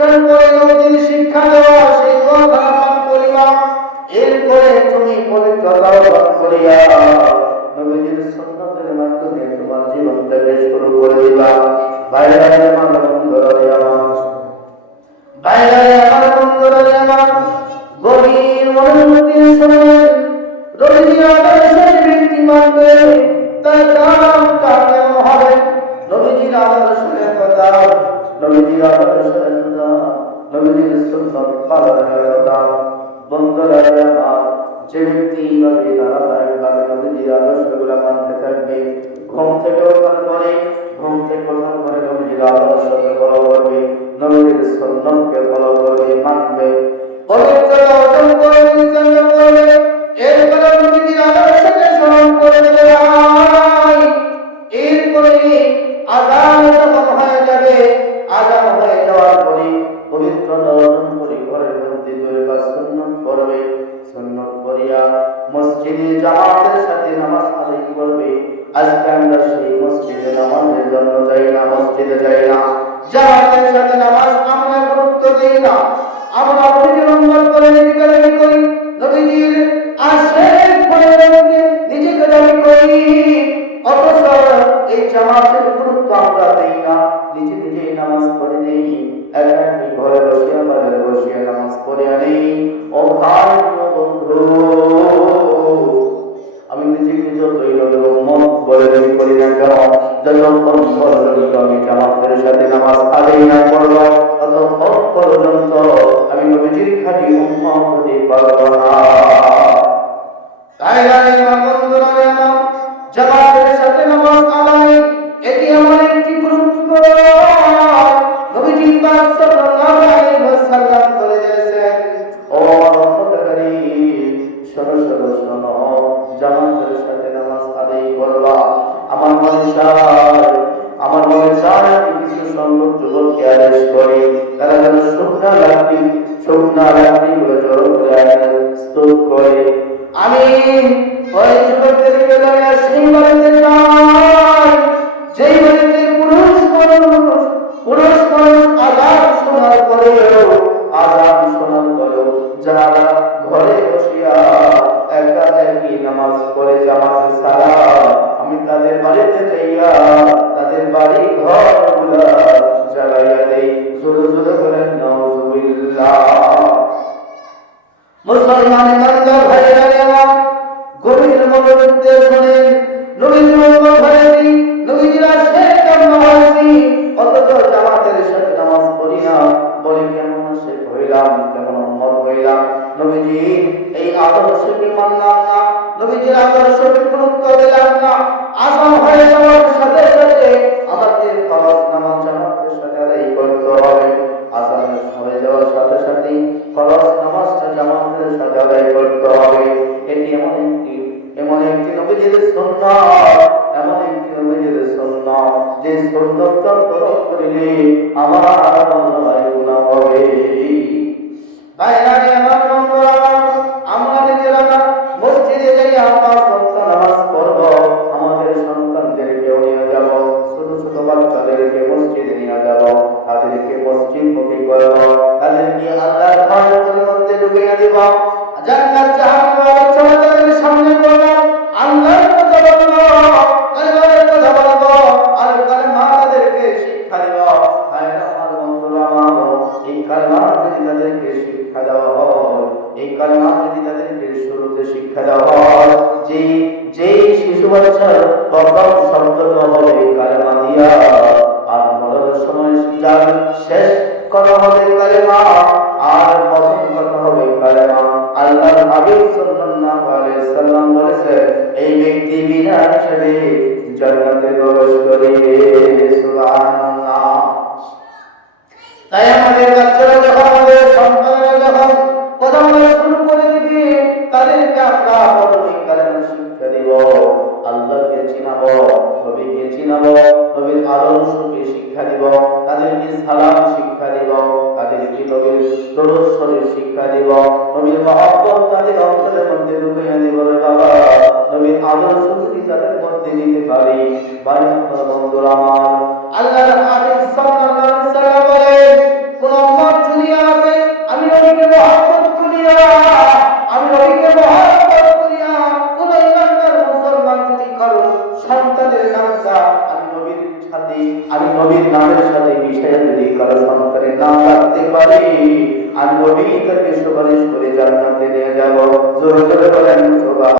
করে নবীর শিক্ষা দেওয়া সেই কথা পাঠ করিবা, এরপরে তুমি পবিত্রতা অর্জন করিয়া নবীর সুন্নতের মাধ্যমে তোমার জীবনটাকে শুরু করে দিবা। বাইরে আমার বন্ধুরা আমার, বাইরে আমার বন্ধুরা আমার, গভীর মনোযোগের সঙ্গে নবীর আদর্শের ব্যক্তি মানবে তার কাম কেমন হবে? নবীর আদর্শের কথা, নবীর আদর্শের কথা, নবীর সুন্নাত পালনের কথা। বন্ধুরা আমার, যে ব্যক্তি নবীর ধারাবাহিকভাবে নবীর আদর্শগুলো মানতে থাকবে, ঘুম থেকে ওঠার পরে নবীর আদর্শকে ফলো করবে, নবীর সুন্নাতকে ফলো করবে, মানবে, পবিত্রতা অর্জন করবে, চেষ্টা করবে, এরপরে নবীর আদর্শকে স্মরণ করবে। এরপরে আযান যখন হয়ে যাবে, আযান হয়ে যাওয়ার পরে পবিত্রতা অর্জন করে ঘরের মধ্যে দুইবার সুন্নাত পড়বে, সুন্নাত পড়িয়া মসজিদে জামাতের সাথে নামাজ আদায় করবে। আজকে আমরা সেই মসজিদে নামাজের জন্য যাই না, মসজিদে যাই না, জামাতের সাথে নামাজ আমরা গুরুত্ব দিই না। আমরা নবীর উম্মত করে নিজেকে দাবি করি, নবীজির আশেক করে নিজেকে দাবি করি, অথচ এই জামাতের গুরুত্ব আমরা দিই না, নিজে নিজেই নামাজ পড়ে নেই, একাকি ঘরে বসিয়া বাজারে বসিয়া নামাজ পড়ে আনি। ও ভাই ও বন্ধু, আমি নিজেকে যতই নবীর উম্মত বলে দাবি করি না কেন, যতক্ষণ পর্যন্ত আমি জামাতের সাথে নামাজ আদায় না করব, ততক্ষণ পর্যন্ত আমি নবীজির খাঁটি উম্মত হতে পারব না। তাই আমার বন্ধুরা আমার, জামাতের সাথে নামাজ আদায় এটি এমন একটি গুরুত্বপূর্ণ নবীজি পাক সাল্লাল্লাহু আলাইহি ওয়াসাল্লাম বলে দিয়েছেন। ও রহমতকারী, শোনো শোনো শোনো, জামাতের সাথে নামাজ আদায় করবা। আমার মনে চায় কিছু সংখ্যক যুবককে আদেশ করি, তারা যেন শুকনা লাকড়ি গুলো জড়ো করে স্তূপ করে। আমি ওই যুবকদেরকে দাঁড়িয়ে সেই বাড়িতে যাই, যেই বাড়িতে পুরুষ মানুষ আযান শোনার পরেও যারা ঘরে বসিয়া একাকি নামাজ পড়ে জামাতে ছাড়া, আমি তাদের বাড়িতে যাইয়া তাদের বাড়ি ঘরগুলা জ্বালাইয়া দেই। জোরে জোরে বলেন নাউযুবিল্লাহ। মুসলমান বান্দা ভাইরা আমার, গভীর মনোযোগ দিয়ে শুনেন, নবীর উম্মত হয়েছি, নবীর আশেক আমরা হয়েছি, অথচ জামাতের সাথে নামাজ পড়ি না। বলি কেমন আশেক হইলাম, কেমন উম্মত হইলাম? নবীজি এই আদর্শকে মানলাম না, নবীজির আদর্শকে গুরুত্ব দিলাম না। আযান হয়ে যাওয়ার সাথে সাথে আমাদের ফরজ নামাজ জামাতের সাথে আদায় করতে হবে। আযান হয়ে যাওয়ার সাথে সাথে ফরজ নামাজটা জামাতের সাথে আদায় করতে হবে। এটি এমন একটি নবীজির সুন্নাত, এমন একটি নবীজির সুন্নাত, যে সুন্নাতটা ফলো করিলে আমার গুনাহ হবে। বাইরে আমার বন্ধুরা, আমরা নিজেরা মসজিদে যাই, আমরা সন্তান নামাজ পড়ব, আমাদের সন্তানদেরকেও নিয়ে যাব, ছোট ছোট বাচ্চাদেরকে মসজিদে নিয়ে যাব, তাদেরকে মসজিদমুখী করব, তাদেরকে আল্লাহর ঘরের মধ্যে ঢুকিয়ে দিব, জান্নাত জাহান্নামের চলাচলের সামনে করব, আল্লাহর কথা বলব, কালিমার কথা বলব, আর কালিমা তাদেরকে শিক্ষা দিব। হায় আমার বন্ধুরা, এই কালিমা যদি তাদেরকে শিক্ষা দেওয়া হয়, এই কালিমা যদি তাদেরকে শুরুতে শিক্ষা দেওয়া হয়, যে শিশু বাচ্চার প্রথম শব্দটা হবে কালিমা দিয়া, আর বলার সময় যার শেষ কথা হবে কালিমা, আর প্রথম কথা হবে কালিমা। আল্লাহর হাবিব সাল্লাল্লাহু আলাইহি সাল্লাম বলেছেন, এই ব্যক্তি বিনা হিসাবে জান্নাতে প্রবেশ করবে। সুবহানাল্লাহ। তাই আমাদের বাচ্চারা যখন, আমাদের সন্তানরা যখন কথা বলা শুরু করে দিবে, তাদেরকে আমরা প্রথমে কালিমা শিক্ষা দিব, আল্লাহকে চিনাবো, নবীকে চিনাবো, নবীর আদর্শকে শিক্ষা দিব, তাদেরকে সালাম শিক্ষা দিব, তাদেরকে নবীর দরুদ শরীফ শিক্ষা দিব, নবীর মহব্বত তাদের অন্তরের মধ্যে ঢুকিয়ে দিব। বাবা, নবীর আদর্শ যদি তাদের মধ্যে নিতে পারি, বন্ধুরা আমার, আল্লাহর হাবিব সাল্লাল্লাহু আলাইহি ওয়াসাল্লাম বলেন, কোন উম্মত আমি নবীর নামের সাথে মিশিয়ে যদি কারো সন্তানের নাম রাখতে পারি, আমি নবী তাকে সুপারিশ করে জান্নাতে নিয়ে যাব। জোরে জোরে বলেন সুবহান।